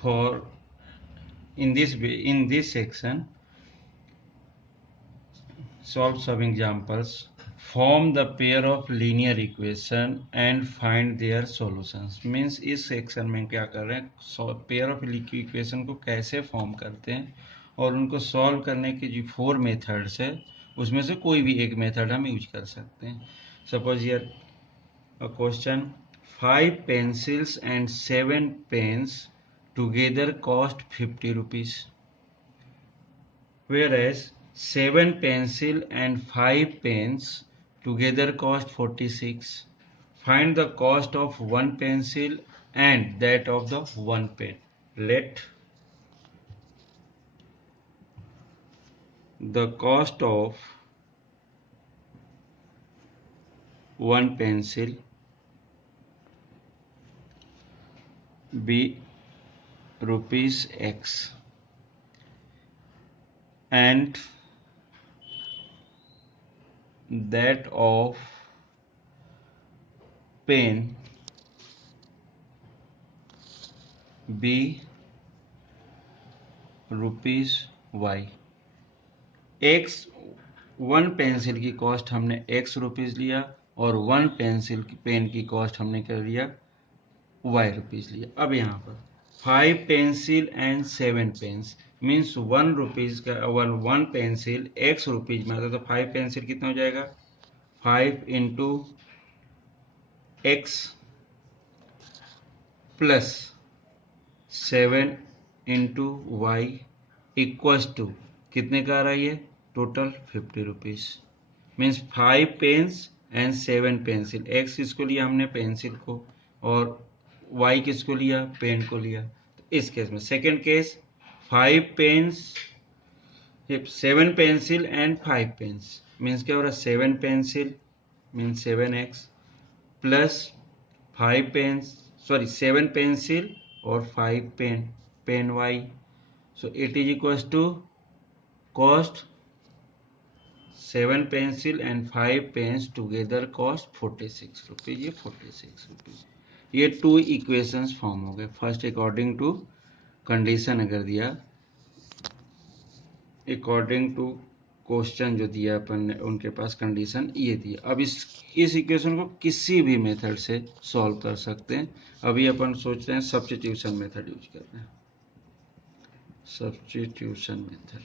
For in this section, solve some examples. Form the pair of linear equation and find their solutions. Means इस section में क्या कर रहे हैं, pair of equation को कैसे फॉर्म करते हैं और उनको सॉल्व करने के जो 4 मेथड्स है उसमें से कोई भी एक मेथड हम यूज कर सकते हैं. Suppose here a question, 5 pencils and 7 pens together cost 50 rupees, whereas 7 pencil and 5 pens together cost 46. Find the cost of one pencil and that of the one pen. Let the cost of one pencil be rupees X and that of pen be rupees Y. X one pencil की cost हमने X rupees लिया और one pencil की pen की cost हमने कर लिया Y rupees लिया. अब यहाँ पर 5 pencil and 7 pens means 1 rupees का वन पेंसिल X रुपीज़ में आता है, तो 5 पेंसिल कितना हो जाएगा, 5 into X plus 7 into Y equals to कितने का आ रहा है ये, total 50 rupees. Means 5 pens and 7 pencil. X किसको लिया हमने, पेंसिल को, और Y किसको लिया, पेन को लिया. तो इस केस में second case 5 pens 7 pencil and 5 pens means क्या हो रहा है, 7 pencil means 7X plus 5 pens 7 pencil और 5 pen Y. So it is equals to cost 7 pencil and 5 pens together cost 46 rupees. ये 46 रुपीज. ये 2 इक्वेशंस फॉर्म हो गए. फर्स्ट अकॉर्डिंग टू कंडीशन अगर दिया, अकॉर्डिंग टू क्वेश्चन जो दिया अपन ने उनके पास कंडीशन ये दिया. अब इस इक्वेशन को किसी भी मेथड से सॉल्व कर सकते हैं. अभी अपन सोच रहे हैं सब्स्टिट्यूशन मेथड यूज कर रहे हैं. सब्स्टिट्यूशन मेथड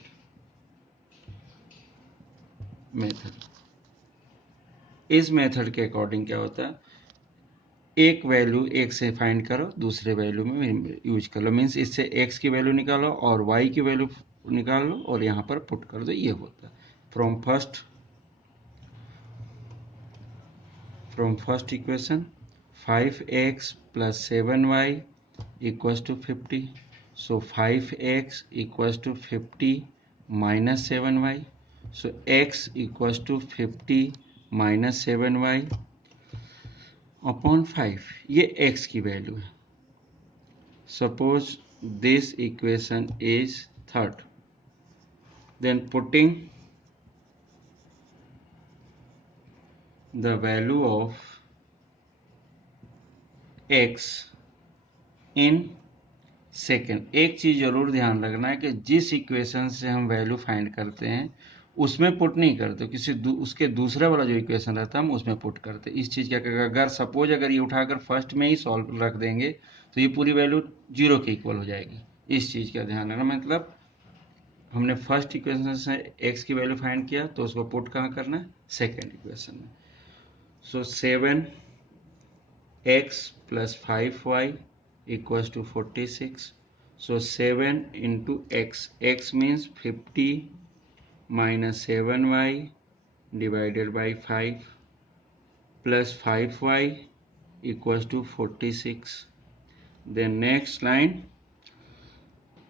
इस मेथड के अकॉर्डिंग क्या होता है, एक वैल्यू एक से फाइंड करो, दूसरे वैल्यू में यूज कर लो. मीन्स इससे x की वैल्यू निकालो और y की वैल्यू निकाल लो और यहाँ पर पुट कर दो. ये होता है from first equation 5x plus 7y equals to 50. So 5x equals to 50 minus 7y. So x equals to 50 minus 7y upon 5. ये x की वैल्यू है. Suppose this equation is third. Then putting the value of x in second. एक चीज जरूर ध्यान रखना है कि जिस इक्वेशन से हम वैल्यू फाइंड करते हैं उसमें पुट नहीं करते, उसके दूसरा वाला जो इक्वेशन रहता है हम उसमें पुट करते. इस चीज का अगर सपोज अगर ये उठाकर फर्स्ट में ही सॉल्व रख देंगे तो ये पूरी वैल्यू 0 के इक्वल हो जाएगी. इस चीज का ध्यान रखना. मतलब हमने फर्स्ट इक्वेशन से x की वैल्यू फाइंड किया तो उसको पुट कहाँ करना है, सेकेंड इक्वेशन में. सो 7x plus 5y equals to 46. So 7 into x means 50 minus 7y divided by 5 plus 5y equals to 46. Then next line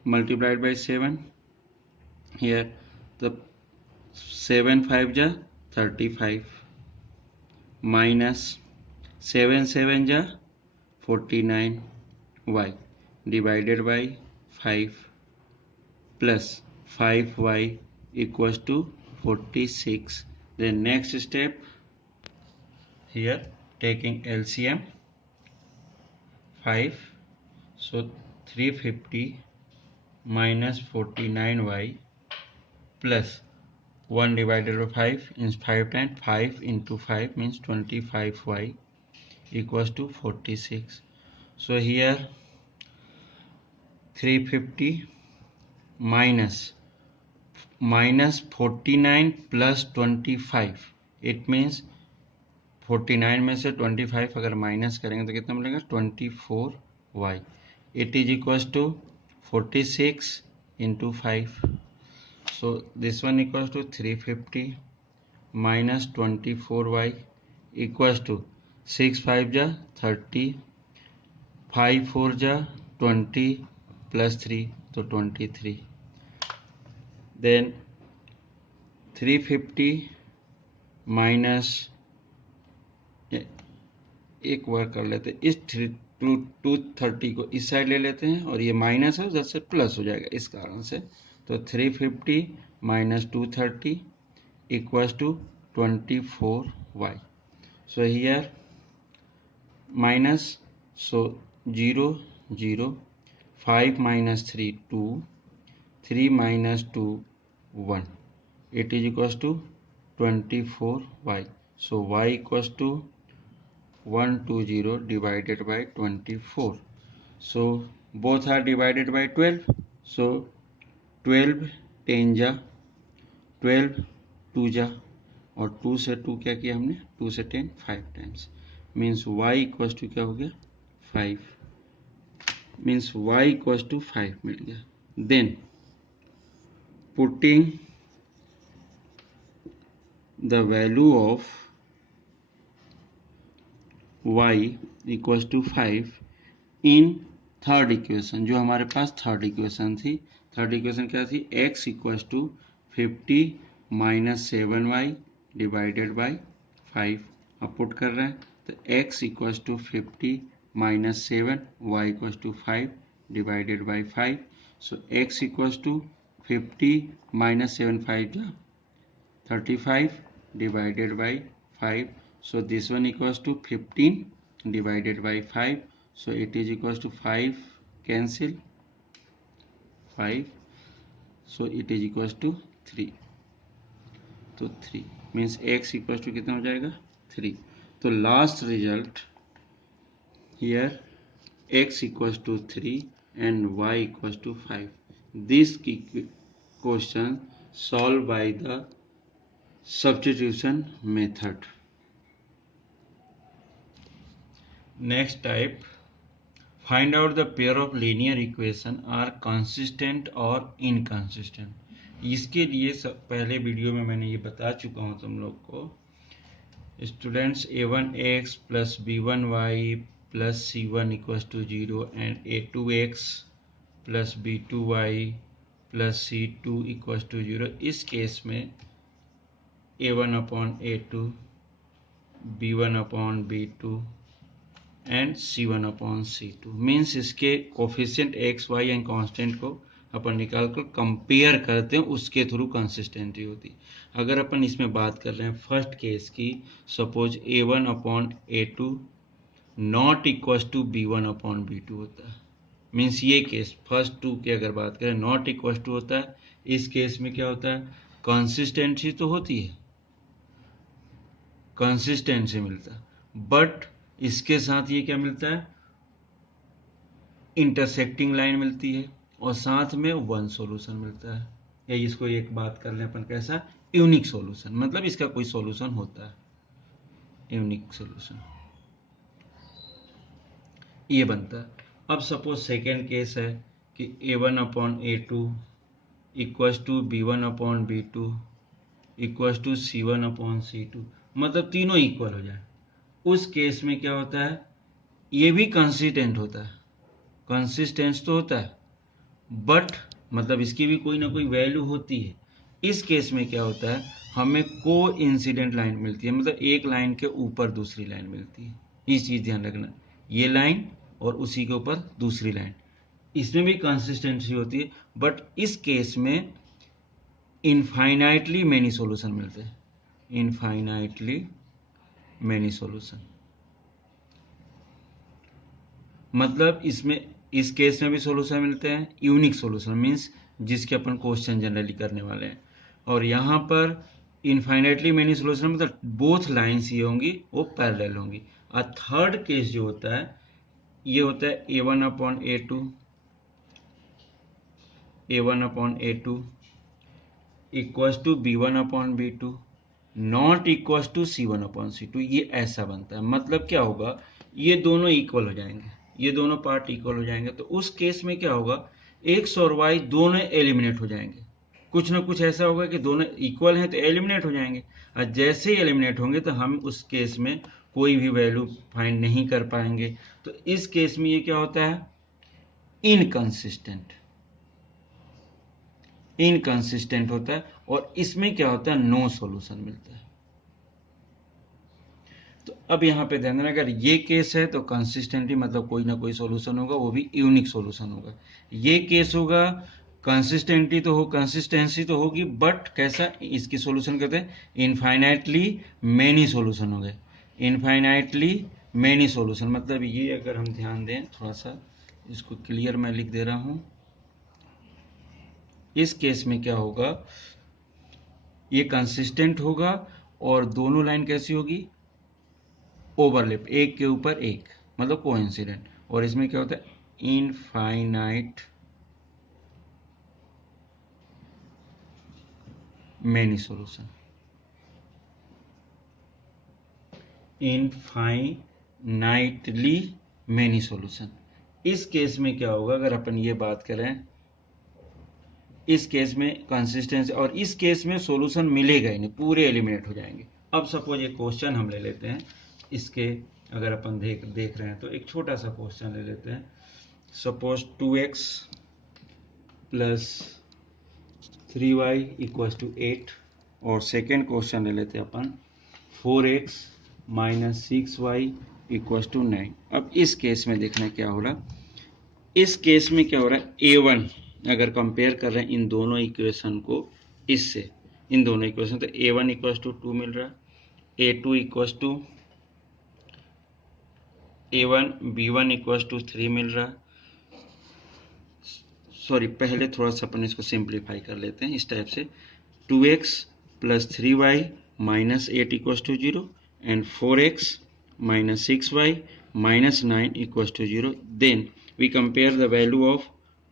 multiplied by 7. Here the 7 5 ja 35 minus 7 7 ja 49 y divided by 5 plus 5y equals to 46. Then next step, here taking LCM 5, so 350 minus 49y plus 1 divided by 5 means 5 times 5 into 5 means 25y equals to 46. So here 350 minus 49 plus 25, it means 49 में से 25 अगर minus करेंगे तो कितना मिलेगा 24y. It is equals to 46 into 5. So this one equals to 350 minus 24y equals to 6 5 जा 30, 5 4 जा 20 plus 3 तो 23. देन 350 माइनस, एक वर्क कर लेते हैं, इस 230 को इस साइड ले लेते हैं और ये माइनस है उधर से प्लस हो जाएगा इस कारण से. तो 350 minus 230 equals to 24y. So here minus, so 0 0, 5 minus 3 2, 3 minus 2 1. It is equals to 24y. So y equals to 120 divided by 24. So both are divided by 12. So 12 10 जा 12 2 जा और 2 से 2 क्या किया हमने, 2 से 10 5 times. Means y equals to क्या हो गया 5. मीन्स y इक्वल्स टू 5 मिल गया. Then putting the value of y equals to 5 in third equation, जो हमारे पास थर्ड इक्वेशन थी. थर्ड इक्वेशन क्या थी, x equals to 50 minus 7y divided by 5. अब पुट कर रहे हैं तो x equals to 50 minus 7, y equals to 5 divided by 5. So x equals to 50 minus 7 5 जा 35 divided by 5. So this one equals to 15 divided by 5. So it is equals to 5 cancel 5. So it is equals to 3. तो 3 means x equals to कितना हो जाएगा 3. तो last result here x equals to 3 and y equals to 5. This question solved by the substitution method. Next type, find out the pair of linear equation are consistent or inconsistent. इसके लिए पहले video में मैंने ये बता चुका हूँ तुम लोग को. Students a1x plus b1y plus c1 equals to 0 and a2x plus b2y plus c2 equals to 0. इस केस में a1 upon a2, b1 upon b2 and c1 upon c2. Means इसके coefficient x y and constant को अपन निकाल कर compare करते हैं, उसके थ्रू कंसिस्टेंटी होती. अगर अपन इसमें बात कर रहे हैं फर्स्ट केस की, suppose a1 upon a2 not equals to b1 upon b2 होता है. मीन्स ये केस फर्स्ट टू की अगर बात करें नॉट इक्वल्स टू होता है. इस केस में क्या होता है, कंसिस्टेंसी तो होती है, कंसिस्टेंसी मिलता है, बट इसके साथ ये क्या मिलता है, इंटरसेक्टिंग लाइन मिलती है और साथ में वन सॉल्यूशन मिलता है. या इसको एक बात कर लें अपन कैसा, यूनिक सॉल्यूशन, मतलब इसका कोई सॉल्यूशन होता है, यूनिक सॉल्यूशन ये बनता है. अब सपोज सेकेंड केस है कि a1 upon a2 equals to b1 upon b2 equals to c1 upon c2, मतलब तीनों इक्वल हो जाए. उस केस में क्या होता है, ये भी कंसिस्टेंट होता है, कंसिस्टेंस तो होता है, बट मतलब इसकी भी कोई ना कोई वैल्यू होती है. इस केस में क्या होता है, हमें को इंसिडेंट लाइन मिलती है, मतलब एक लाइन के ऊपर दूसरी लाइन मिलती है. ये चीज ध्यान रखना, ये लाइन और उसी के ऊपर दूसरी लाइन, इसमें भी कंसिस्टेंसी होती है. बट इस केस में इनफाइनाइटली मैनी सॉल्यूशन मिलते हैं, इनफाइनाइटली मैनी सॉल्यूशन। मतलब इसमें इस केस में भी सॉल्यूशन मिलते हैं, यूनिक सॉल्यूशन मीन्स जिसके अपन क्वेश्चन जनरली करने वाले हैं। और यहाँ पर इनफाइनाइटली मैनी सॉल्यूशन मतलब बोथ लाइन्स ये होंगी वो पैरेलल होंगी। और थर्ड केस जो होता है ये होता है a1/a2 equals to b1/b2 not equals to c1/c2। ये ऐसा बनता है। मतलब क्या होगा, ये दोनों इक्वल हो जाएंगे, ये दोनों पार्ट इक्वल हो जाएंगे। तो उस केस में क्या होगा, एक्स और वाई दोनों एलिमिनेट हो जाएंगे। कुछ ना कुछ ऐसा होगा कि दोनों इक्वल हैं तो एलिमिनेट हो जाएंगे। और जैसे ही एलिमिनेट होंगे तो हम उस केस में कोई भी वैल्यू फाइंड नहीं कर पाएंगे। तो इस केस में ये क्या होता है, इनकंसिस्टेंट होता है। और इसमें क्या होता है, नो सॉल्यूशन मिलता है। तो अब यहाँ पे ध्यान देना, अगर ये केस है तो कंसिस्टेंटली मतलब कोई ना कोई सॉल्यूशन होगा, वो भी यूनिक सॉल्यूशन होगा। ये केस होगा कंसिस्टेंसी तो होगी, बट कैसा, इसकी सॉल्यूशन कहते हैं इनफाइनाइटली मैनी सॉल्यूशन हो गए, इनफाइनाइटली मैनी सॉल्यूशन। मतलब ये अगर हम ध्यान दें थोड़ा सा, इसको क्लियर मैं लिख दे रहा हूं। इस केस में क्या होगा, ये कंसिस्टेंट होगा और दोनों लाइन कैसी होगी, ओवरलैप, एक के ऊपर एक, मतलब कोइंसिडेंट। और इसमें क्या होता है, infinite many solution, infinitely many solution. इस केस में क्या होगा, अगर अपन ये बात करें, इस केस में कंसिस्टेंसी, और इस केस में सॉल्यूशन मिलेगा ही नहीं, पूरे एलिमिनेट हो जाएंगे। अब सपोज ये क्वेश्चन हम ले लेते हैं, इसके अगर अपन देख रहे हैं तो एक छोटा सा क्वेश्चन ले लेते हैं। Suppose 2x plus 3y equals to 8। और सेकेंड क्वेश्चन ले लेते हैं अपन 4x minus 6y equals to 9। अब इस केस में देखना क्या हो रहा, इस केस में क्या हो रहा है, a1 अगर कंपेयर कर रहे हैं इन दोनों इक्वेशन को, इससे इन दोनों इक्वेशन, तो a1 इक्वल्स टू 2 मिल रहा है, a2 equals to a1 b1 equals to 3 मिल रहा है। सॉरी, पहले थोड़ा सा अपन इसको सिंप्लीफाई कर लेते हैं इस टाइप से, 2x plus 3y minus 8 equals to 0 and 4x minus 6y minus 9 equals to 0. Then we compare the value of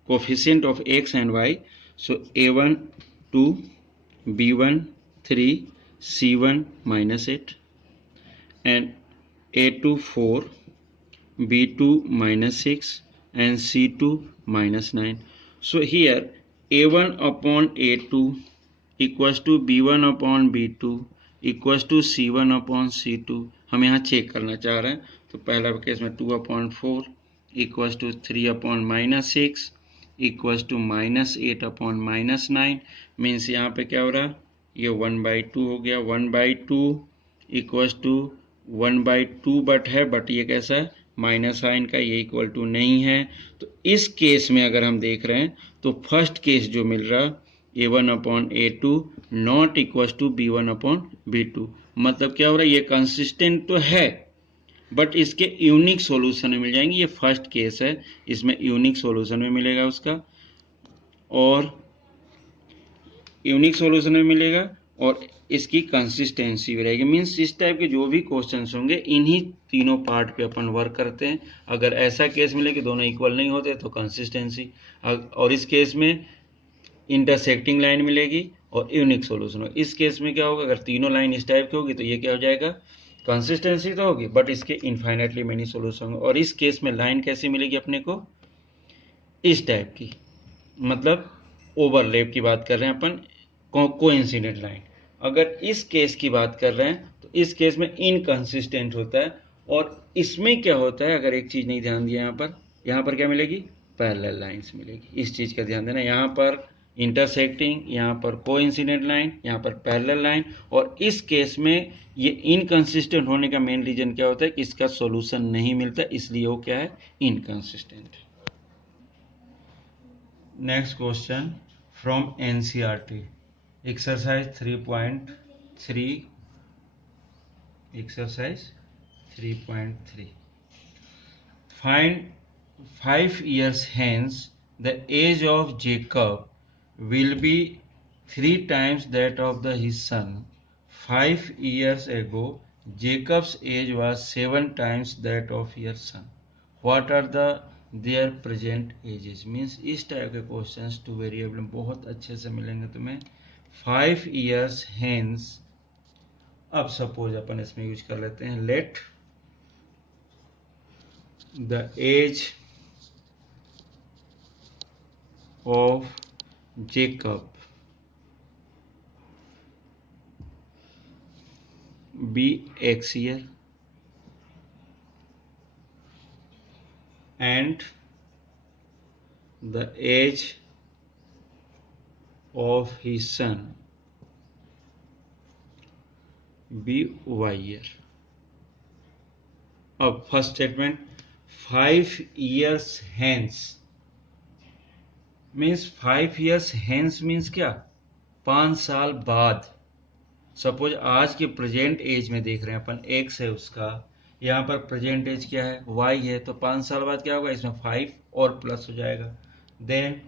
coefficient of x and y. So a1 2, b1 3, c1 minus 8 and a2 4, b2 minus 6 and c2 minus 9. So here a1 upon a2 equals to b1 upon b2 equals to c1 upon c2। हम यहाँ check करना चाह रहे हैं, तो पहला case में 2/4 equals to 3/-6 equals to -8/-9। Means यहाँ पे क्या हो रहा, ये 1/2 हो गया, 1/2 इक्वल्स टू 1/2 बट है, बट ये कैसा है, माइनस साइन का, ये इक्वल टू नहीं है। तो इस केस में अगर हम देख रहे हैं तो फर्स्ट केस जो मिल रहा a1/a2 not equal to b1/b2। मतलब क्या हो रहा है, ये कंसिस्टेंट तो है बट इसके यूनिक सॉल्यूशन में मिल जाएंगे। ये फर्स्ट केस है, इसमें यूनिक सॉल्यूशन में मिलेगा उसका, और यूनिक सॉल्यूशन में मिलेगा और इसकी कंसिस्टेंसी भी रहेगी। मीन्स इस टाइप के जो भी क्वेश्चंस होंगे इन्हीं तीनों पार्ट पे अपन वर्क करते हैं। अगर ऐसा केस मिले कि दोनों इक्वल नहीं होते तो कंसिस्टेंसी, और इस केस में इंटरसेक्टिंग लाइन मिलेगी और यूनिक सॉल्यूशन होगा। इस केस में क्या होगा, अगर तीनों लाइन इस टाइप की होगी तो ये क्या हो जाएगा, कंसिस्टेंसी तो होगी बट इसके इनफाइनाइटली मेनी सॉल्यूशन होंगे। और इस केस में लाइन कैसी मिलेगी अपने को, इस टाइप की, मतलब ओवरलैप की बात कर रहे हैं अपन, कोइंसिडेंट लाइन। अगर इस केस की बात कर रहे हैं तो इस केस में इनकंसिस्टेंट होता है। और इसमें क्या होता है, अगर एक चीज नहीं ध्यान दिया, यहाँ पर क्या मिलेगी, पैरेलल लाइंस मिलेगी। इस चीज का ध्यान देना, यहाँ पर इंटरसेक्टिंग, यहाँ पर कोइंसिडेंट लाइन, यहाँ पर पैरेलल लाइन। और इस केस में ये इनकंसिस्टेंट होने का मेन रीजन क्या होता है कि इसका सॉल्यूशन नहीं मिलता, इसलिए वो क्या है, inconsistent. Next question from NCERT. Exercise 3.3 exercise 3.3 find 5 years hence the age of Jacob will be 3 times that of his son. 5 years ago Jacob's age was 7 times that of your son. What are their present ages? Means इस type के questions two variable में बहुत अच्छे से मिलेंगे तुम्हें. 5 years hence, अब suppose अपन इसमें यूज कर लेते हैं, late the age of Jacob be X year and the age of his son be Y year. अब first statement 5 years hence means 5 years hence means क्या, 5 साल बाद. सपोज आज के प्रेजेंट एज में देख रहे हैं अपन, एक्स है उसका, यहाँ पर प्रेजेंट एज क्या है, वाई है, तो 5 साल बाद क्या होगा, इसमें 5 और प्लस हो जाएगा. Then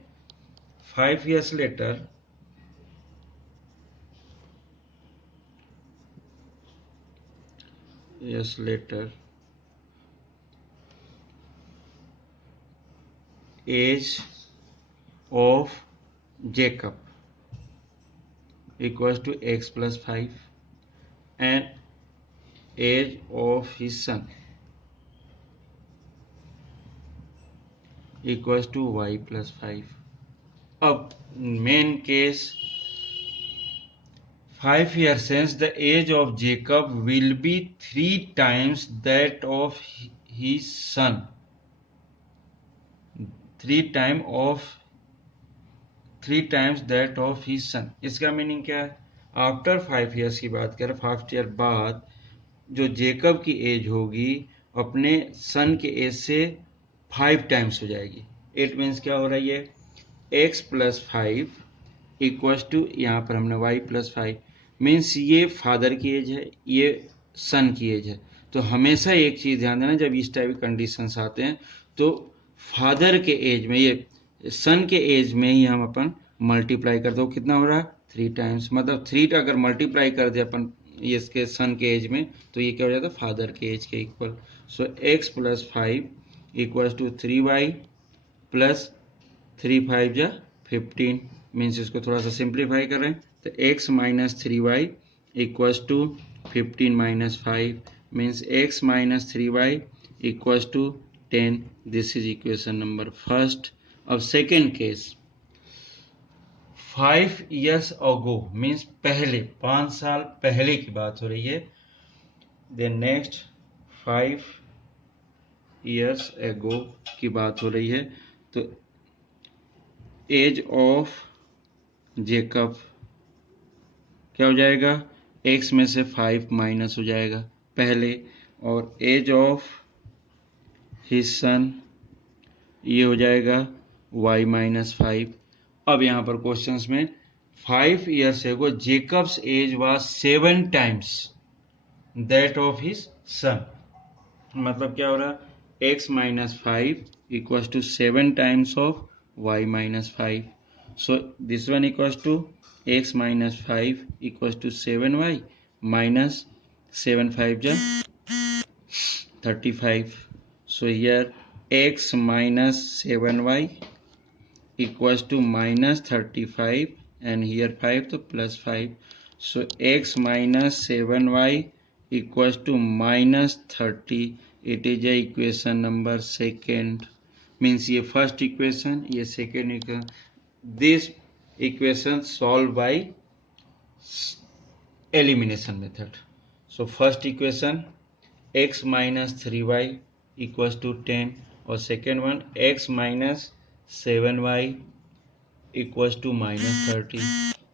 5 years later age of Jacob equals to x plus 5 and age of his son equals to y plus 5. अब main case 5 years since the age of Jacob will be 3 times that of his son. 3 times that of his son. इसका meaning क्या है, after 5 years की बात करें, 5 year बाद जो Jacob की एज होगी अपने सन के एज से 5 टाइम्स हो जाएगी. इट मीन्स क्या हो रही है, x प्लस 5 इक्वल्स टू, यहाँ पर हमने y प्लस 5, मीन्स ये फादर की एज है, ये सन की एज है. तो हमेशा एक चीज़ ध्यान देना, जब इस टाइप के कंडीशंस आते हैं तो फादर के एज में, ये सन के एज में ही हम अपन मल्टीप्लाई कर दो. कितना हो रहा है, 3 टाइम्स. मतलब 3 अगर मल्टीप्लाई कर दे अपन ये इसके सन के एज में, तो ये क्या हो जाता है, फादर के एज के equal. So x plus 5 equals to 3y plus 3 5 जा 15. मीन्स इसको थोड़ा सा सिंप्लीफाई कर रहे हैं, तो x minus 3y equals to 15 minus 5 means x minus 3y equals to 10. This is equation number first. अब second case, 5 years ago means पहले, 5 साल पहले की बात हो रही है. देन नेक्स्ट 5 years ago की बात हो रही है, तो एज ऑफ जेकब क्या हो जाएगा, x में से 5 माइनस हो जाएगा पहले, और एज ऑफ हिज सन ये हो जाएगा y माइनस 5. अब यहाँ पर क्वेश्चंस में 5 years ago Jacob's age was 7 times that of his son. मतलब क्या हो रहा है, x minus 5 equals to 7 times of y minus 5. So this one equals to x minus 5 equals to 7y minus 7 5 जा 35. So here x minus 7y equals to minus 35 and here 5 तो plus 5. So x minus 7y equals to minus 30. It is a equation number second. Means ये first equation, ये second equation. This equation solved by elimination method. So first equation x minus 3y equals to 10 और second one x minus 7y equals to minus 30.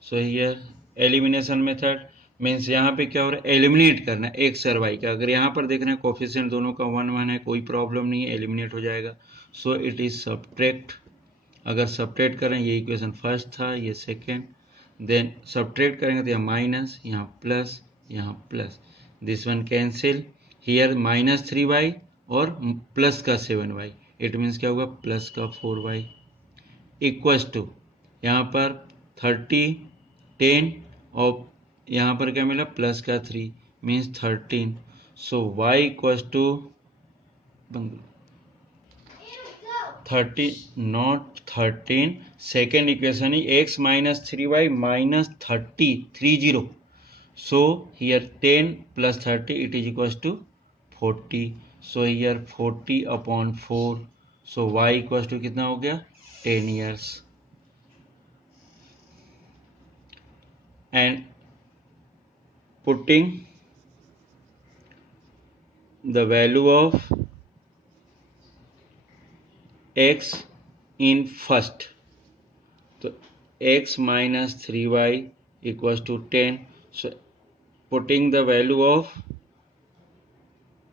So here elimination method means यहाँ पे क्या हो रहा है, eliminate करना है x और y का. अगर यहाँ पर देख रहे हैं कोफिशिएंट दोनों का 1 1 है, कोई प्रॉब्लम नहीं है, एलिमिनेट हो जाएगा. सो इट इज सब्ट्रैक्ट. अगर सब्ट्रैक्ट करें, ये इक्वेशन फर्स्ट था, ये सेकेंड. देन सब्ट्रैक्ट करेंगे तो यहाँ माइनस, यहाँ plus, this one cancel, here -3y और प्लस का 7y, इट मीन्स क्या होगा प्लस का 4y इक्वल्स टू यहाँ पर 30 10 और यहाँ पर क्या मिला प्लस का 3 means 13, so y equals to 30 not 13, second equation is x minus 3y minus 30, so here 10 plus 30 it is equals to 40, so here 40 upon 4, so y equals to कितना हो गया 10 years, and putting the value of x in first, तो x minus 3y equals to 10, so putting the value of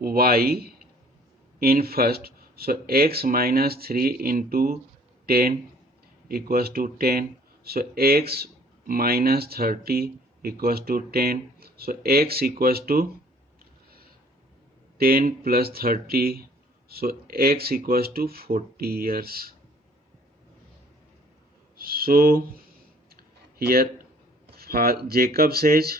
y in first, so x minus 3 into 10 equals to 10, so x minus 30 equals to 10, so x equals to 10 plus 30, so x equals to 40 years. So here Jacob says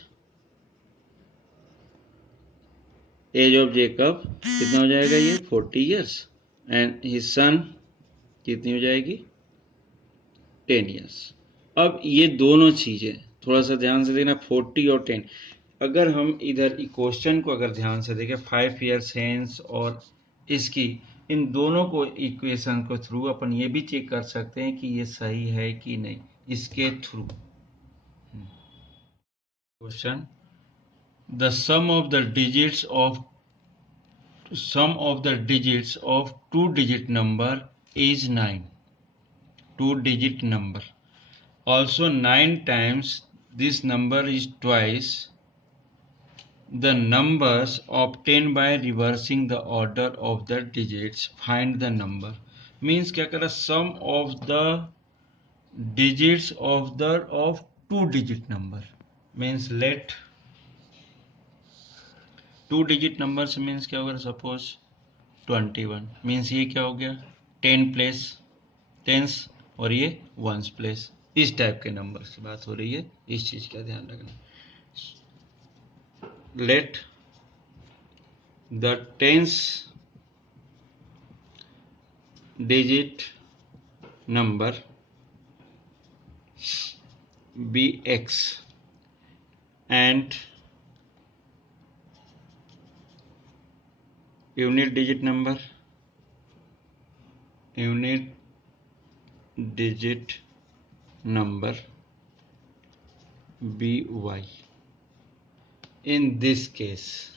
age of Jacob कितना हो जाएगा ये 40 years, and his son कितनी हो जाएगी 10 years. अब ये दोनों चीजें थोड़ा सा ध्यान से देखना 40 और 10, अगर हम इधर क्वेश्चन को अगर ध्यान से देखें 5 years hence और इसकी इन दोनों को इक्वेशन को थ्रू अपन ये भी चेक कर सकते हैं कि ये सही है कि नहीं इसके through. Question the sum of the digits of 2-digit number is 9. 2-digit number. Also 9 times this number is twice the numbers obtained by reversing the order of the digits. Find the number. Means क्या करा sum of the digits of 2-digit number. Means let 2-digit numbers means क्या होगा suppose 21 means ये क्या हो गया 10 place tense और ये वंस प्लेस, इस टाइप के नंबर की बात हो रही है, इस चीज का ध्यान रखना. Let the tens digit number be x and unit digit number by. In this case,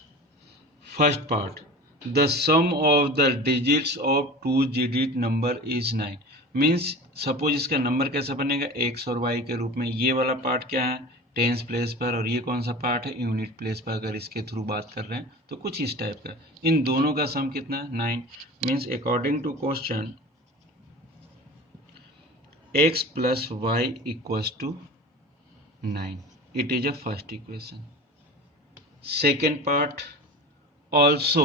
first part, the sum of the digits of 2-digit number is 9. Means suppose इसका नंबर कैसा बनेगा x और y के रूप में, ये वाला part क्या है टेंस प्लेस पर और ये कौन सा पार्ट है यूनिट प्लेस पर. अगर इसके थ्रू बात कर रहे हैं तो कुछ इस टाइप का, इन दोनों का सम कितना है 9. Means according to question x plus y equals to 9. It is a first equation. Second part, also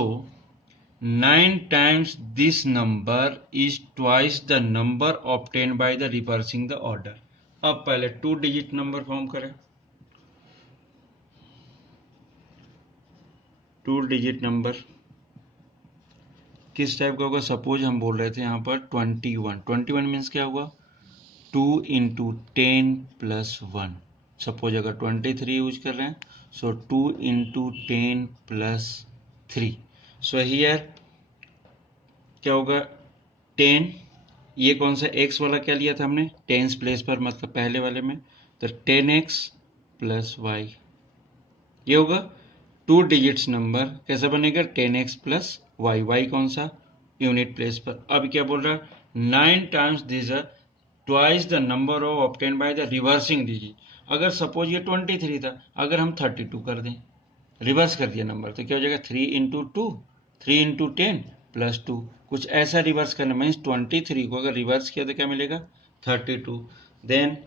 9 times this number is twice the number obtained by the reversing the order. अब पहले 2-digit number form करें. 2-digit number किस type का होगा, suppose हम बोल रहे थे यहाँ पर 21 मीन्स क्या होगा 2 into 10 plus 1. सपोज अगर 23 यूज कर रहे हैं सो 2 into 10 plus 3. सो हियर क्या होगा 10, ये कौन सा x वाला क्या लिया था हमने टेंस प्लेस पर मतलब पहले वाले में, तो 10x plus y. ये होगा 2 डिजिट्स नंबर कैसा बनेगा 10x plus y कौन सा यूनिट प्लेस पर. अब क्या बोल रहा है 9 times this twice the number of obtain by the reversing digit. अगर सपोज ये 23 था, अगर हम 32 कर दें रिवर्स कर दिया नंबर तो क्या हो जाएगा 3 into 2 3 into 10 plus 2. कुछ ऐसा रिवर्स करना मीन्स 23 को अगर रिवर्स किया तो क्या मिलेगा 32. Then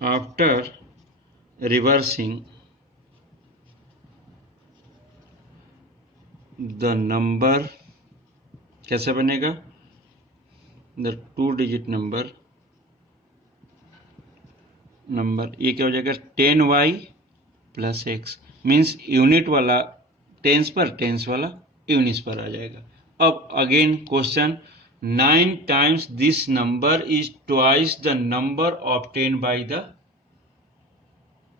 after reversing the number कैसे बनेगा, द 2 डिजिट नंबर ये क्या हो जाएगा 10y plus x, means unit वाला टेंस पर, टेंस वाला यूनिट्स पर आ जाएगा। अब again question, 9 times this number is twice the number obtain by the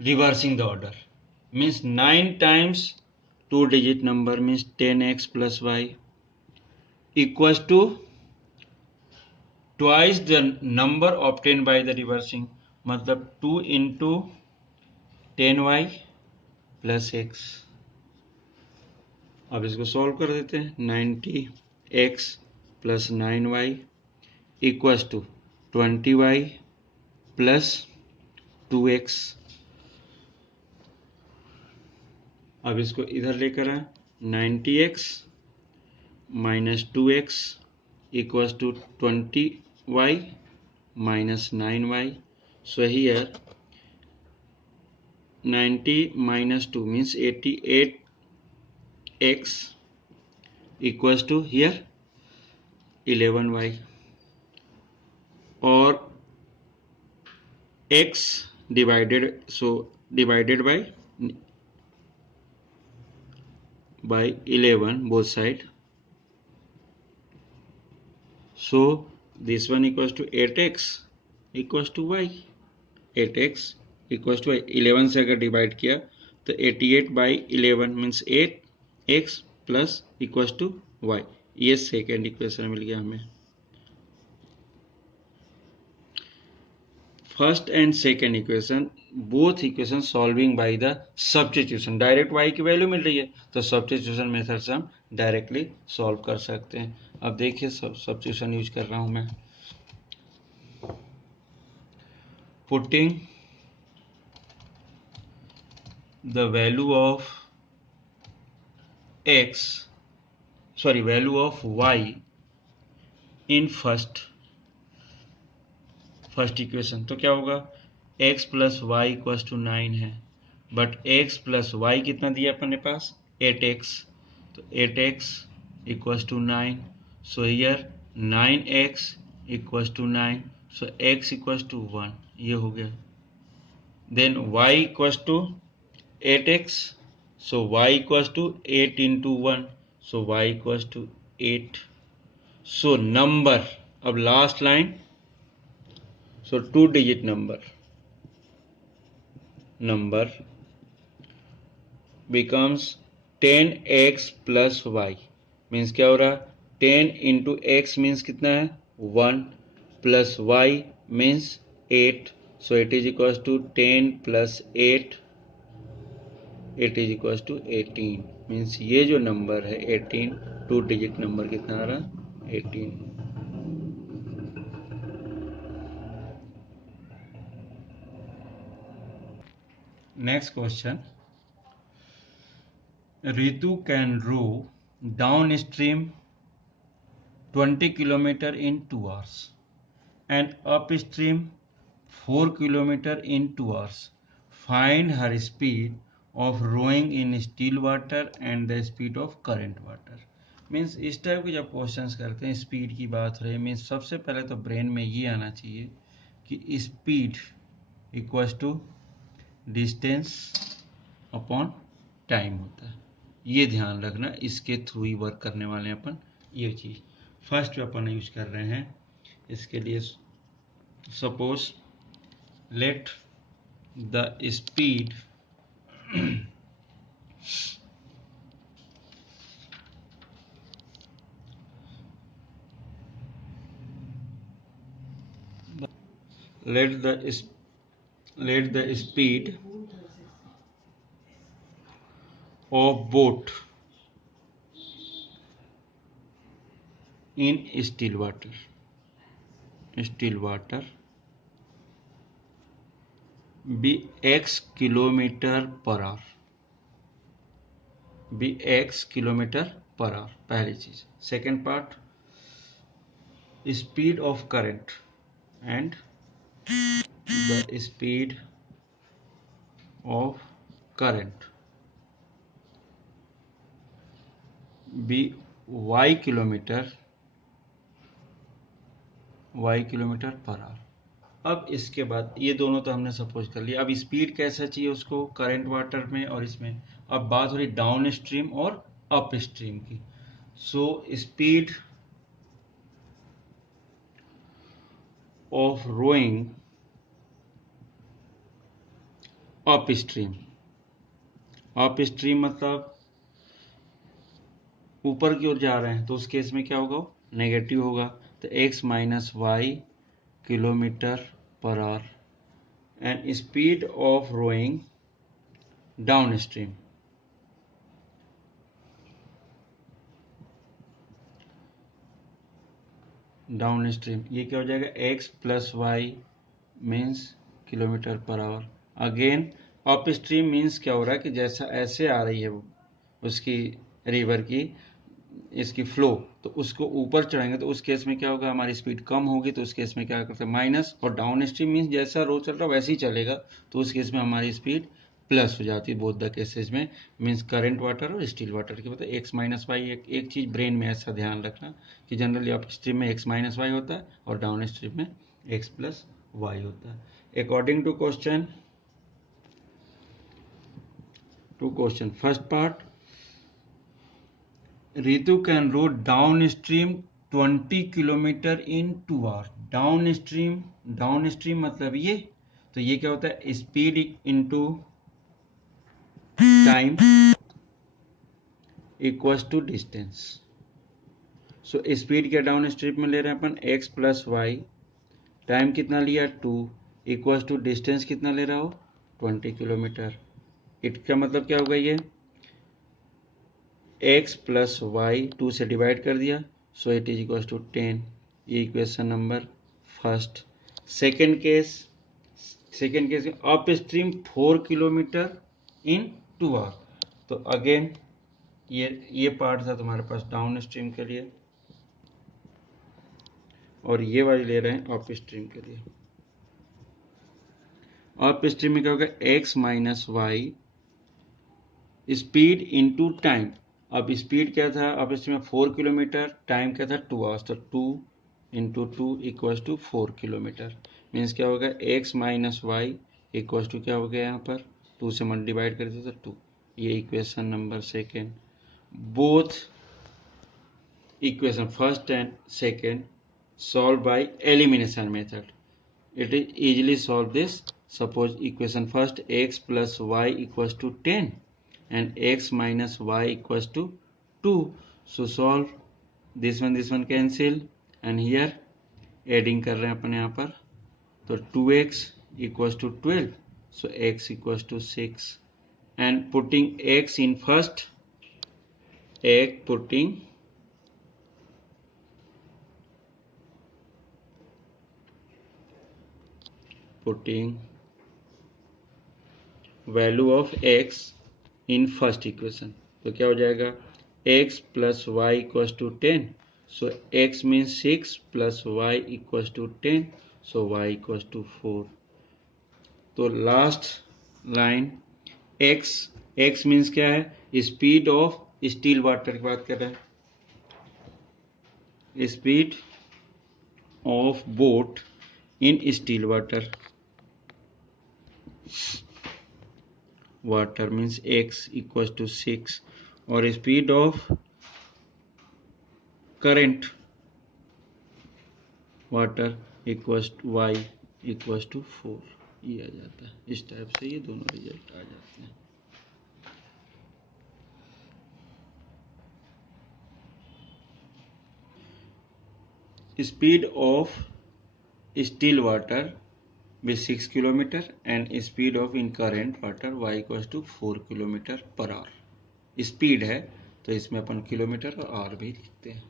reversing the order, means 9 times 2 digit number means 10x plus y equals to twice the number obtain by the reversing, मतलब 2 into 10y plus x. अब इसको solve कर देते हैं, 90x plus 9y equals to 20y plus 2x। अब इसको इधर लेकर आए, 90x minus 2x equals to 20y minus 9y। So here 90 minus 2 means 88x equals to here 11y, or x divided, so divided by 11 both side, so this one equals to 8x equals to y, 8x equals to 11 से अगर divide किया तो 88 by 11 means 8x plus equals to y। ये second equation मिल गया हमें। First and second equation, both equation solving by the substitution, direct y की value मिल रही है तो सब्स्टिट्यूशन मेथड से हम डायरेक्टली सॉल्व कर सकते हैं। अब देखिए सब्स्टिट्यूशन यूज कर रहा हूं मैं, putting the value of value of y in first equation, तो क्या होगा, x plus y equals to 9 है, बट x प्लस वाई कितना दिया अपने पास 8x, तो 8x equals to 9, so here 9x equals to 9, so x equals to 1, ये हो गया। Then y equals to 8x, so y equals to 8 into 1, so y equals to 8, so number, अब last line, so 2 digit number becomes 10x plus y, means क्या हो रहा, 10 into x means कितना है 1 plus y means 8, so it is equals to 10 plus 8, it is equals to 18, means ये जो number है 18, 2 digit number कितना आ रहा 18। Next question, Ritu can row downstream 20 kilometre in 2 hours and upstream 4 kilometre in 2 hours, find her speed of rowing in still water and the speed of current water। Means इस type के जब questions करते हैं, speed की बात रहे, means सबसे पहले तो ब्रेन में ये आना चाहिए कि speed equals to distance upon time होता है, ये ध्यान रखना, इसके थ्रू ही वर्क करने वाले हैं अपन ये चीज़। फर्स्ट अपन यूज कर रहे हैं इसके लिए, suppose let the speed let the speed of boat in still water be x kilometre per hour, पहली चीज। Second part, speed of current and the speed of current be y kilometre per hour. अब इसके बाद ये दोनों तो हमने suppose कर लिया। अब स्पीड कैसा चाहिए उसको करंट वाटर में और इसमें। अब बात हो रही डाउन स्ट्रीम और अप स्ट्रीम की। So speed of rowing upstream मतलब ऊपर की ओर जा रहे हैं, तो उस केस में क्या होगा, नेगेटिव होगा। तो x minus y kilometre per hour and speed of rowing downstream ये क्या हो जाएगा, x plus y means kilometre per hour. Again upstream means क्या हो रहा है कि जैसा ऐसे आ रही है उसकी रिवर की इसकी फ्लो, तो उसको ऊपर चढ़ाएंगे तो उस केस में क्या होगा, हमारी स्पीड कम होगी। तो उस केस में क्या करते हैं माइनस, और डाउन स्ट्रीम मीन्स जैसा रो चल रहा है वैसे ही चलेगा, तो उस केस में हमारी स्पीड प्लस हो जाती है। बोथ द केसेज में मीन्स करंट वाटर और स्टील वाटर की। मतलब एक्स माइनस वाई, एक चीज़ ब्रेन में ऐसा ध्यान रखना कि जनरली अप स्ट्रीम में एक्स माइनस वाई होता है और डाउन स्ट्रीम में एक्स प्लस वाई होता है। According to question first part, Ritu can row downstream 20 kilometre in 2 hours। Downstream मतलब ये, तो ये क्या होता है, speed into time equals to distance. So speed क्या डाउनस्ट्रीम में ले रहे हैं अपन x प्लस वाई, टाइम कितना लिया 2, इक्वल्स टू डिस्टेंस कितना ले रहा हो 20 किलोमीटर। इट का मतलब क्या होगा, ये x प्लस वाई 2 से डिवाइड कर दिया, so it is equal to 10। ये equation number first. Second case में upstream 4 kilometre in 2 hour. तो अगेन ये पार्ट था तुम्हारे पास डाउन स्ट्रीम के लिए, और ये वाली ले रहे हैं अप स्ट्रीम के लिए। अप स्ट्रीम में क्या होगा, x minus y speed into time. अब स्पीड क्या था अप स्ट्रीम में 4 किलोमीटर, टाइम क्या था 2 आवर्स, तो 2 into 2 equals to 4 kilometre. Means क्या होगा, x minus y equals to क्या हो गया, यहाँ पर 2 से डिवाइड कर दिया तो 2। ये equation number second. Both equation first and second solved by elimination method. It is easily solve this. Suppose equation first, x plus y equals to 10 and x minus y equals to 2. So solve this one cancel and here adding कर रहे हैं अपन यहाँ पर, तो 2x equals to 12, so x equals to 6 and putting x in first, putting value of x in first equation, तो क्या हो जाएगा, x plus y equals to 10, so x means 6 plus y equals to 10, so y equals to 4। तो last line x means क्या है, speed of still water की बात कर रहे हैं, speed of boat in still water means x equals to 6 और speed of current water equals to y equals to 4। ये आ जाता है, इस टाइप से ये दोनों रिजल्ट आ जाते हैं। Speed of still water with 6 kilometre and speed of in current water y equals to 4 kilometre per hour. Speed है तो इसमें अपन किलोमीटर और आवर भी लिखते हैं।